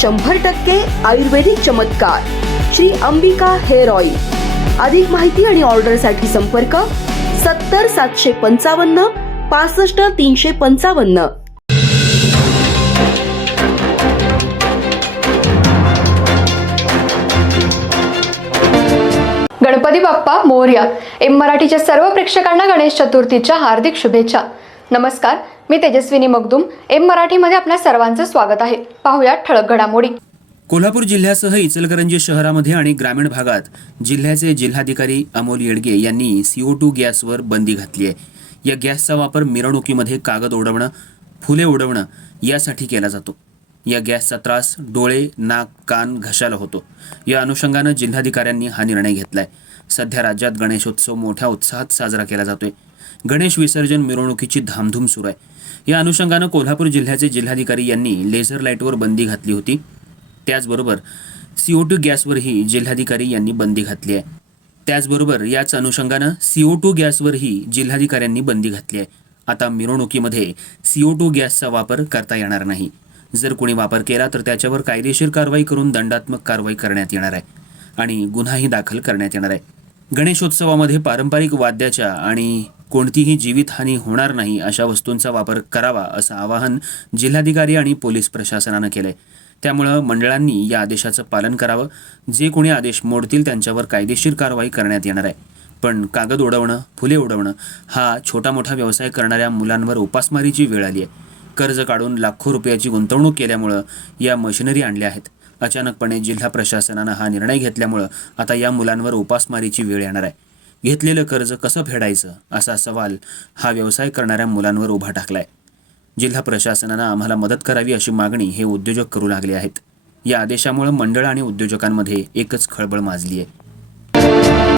शंभर टक्के आयुर्वेदिक चमत्कार. Shri Ambika hair oil. अधिक माहिती आणि ऑर्डरसाठी संपर्क सत्तर सातशे पंचावन्न पासष्ट तीनशे पंचावन्न. गणपती बाप्पा मोर्या. एम मराठीच्या सर्व प्रेक्षकांना गणेश चतुर्थीच्या हार्दिक शुभेच्छा. नमस्कार मी तेजस्विनी मगदुम. एम मराठीमध्ये आपल्या सर्वांचं स्वागत आहे. पाहूया ठळक घडामोडी. कोल्हापूर जिल्ह्यासह इचलकरंजी शहरामध्ये आणि ग्रामीण भागात जिल्ह्याचे जिल्हाधिकारी अमोल येडगे यांनी सीओ टू गॅसवर बंदी घातली आहे. या गॅसचा वापर मिरवणुकीमध्ये कागद उडवणं फुले उडवणं यासाठी केला जातो. या गॅसचा त्रास डोळे नाक कान घशाला होतो. या अनुषंगानं जिल्हाधिकाऱ्यांनी हा निर्णय घेतला आहे सध्या राज्यात गणेशोत्सव मोठ्या उत्साहात साजरा केला जातोय. गणेश विसर्जन मिरवणुकीची धामधूम सुरू आहे. या अनुषंगानं कोल्हापूर जिल्ह्याचे जिल्हाधिकारी यांनी लेझर लाईटवर बंदी घातली होती. त्याचबरोबर सीओ टू गॅसवरही जिल्हाधिकारी यांनी बंदी घातली आहे. त्याचबरोबर याच अनुषंगानं सीओ टू गॅसवरही जिल्हाधिकाऱ्यांनी बंदी घातली आहे. आता मिरवणुकीमध्ये सीओ टू गॅसचा वापर करता येणार नाही. जर कोणी वापर केला तर त्याच्यावर कायदेशीर कारवाई करून दंडात्मक कारवाई करण्यात येणार आहे आणि गुन्हाही दाखल करण्यात येणार आहे. गणेशोत्सवामध्ये पारंपरिक वाद्याच्या आणि कोणतीही जीवितहानी होणार नाही अशा वस्तूंचा वापर करावा असं आवाहन जिल्हाधिकारी आणि पोलीस प्रशासनानं केलं आहे त्यामुळं मंडळांनी या आदेशाचं पालन करावं. जे कोणी आदेश मोडतील त्यांच्यावर कायदेशीर कारवाई करण्यात येणार आहे. पण कागद उडवणं फुले उडवणं हा छोटा मोठा व्यवसाय करणाऱ्या मुलांवर उपासमारीची वेळ आली आहे कर्ज काढून लाखो रुपयाची गुंतवणूक केल्यामुळं या मशिनरी आणल्या आहेत. अचानकपणे जिल्हा प्रशासनानं हा निर्णय घेतल्यामुळं आता या मुलांवर उपासमारीची वेळ येणार आहे. घेतलेलं कर्ज कसं फेडायचं असा सवाल हा व्यवसाय करणाऱ्या मुलांवर उभा टाकलाय. जिल्हा प्रशासनानं आम्हाला मदत करावी अशी मागणी हे उद्योजक करू लागले आहेत. या आदेशामुळे मंडळ आणि उद्योजकांमध्ये एकच खळबळ माजली आहे